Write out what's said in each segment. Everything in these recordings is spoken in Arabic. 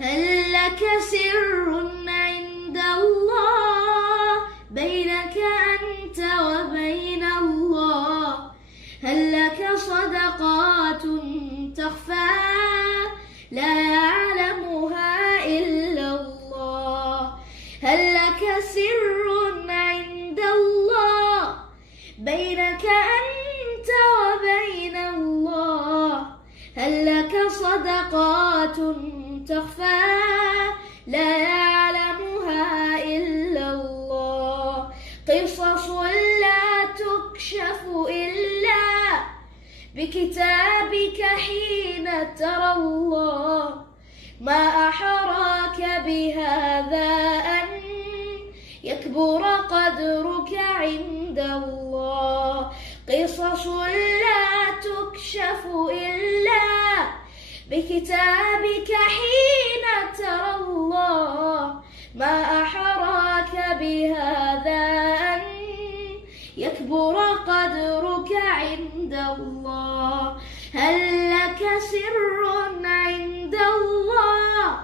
هل لك سر عند الله بينك أنت وبين الله؟ هل لك صدقات تخفى لا يعلمها إلا الله؟ هل لك سر عند الله بينك أنت وبين الله؟ هل لك صدقات تخفى لا يعلمها إلا الله؟ قصص لا تكشف إلا بكتابك حين ترى الله. ما أحراك بهذا أن يكبر قدرك عند الله. قصص لا تكشف إلا بكتابك حين ترى الله. ما أحراك بهذا أن يكبر قدرك عند الله. هل لك سر عند الله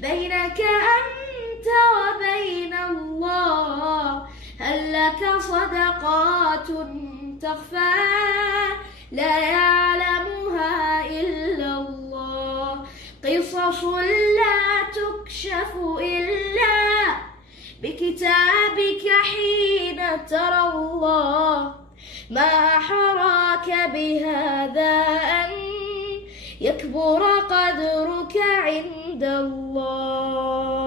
بينك أنت وبين الله؟ هل لك صدقات تخفى لا يعلمها إلا الله؟ قصص لا تكشف إلا بكتابك حين ترى الله. ما أحراك بهذا أن يكبر قدرك عند الله.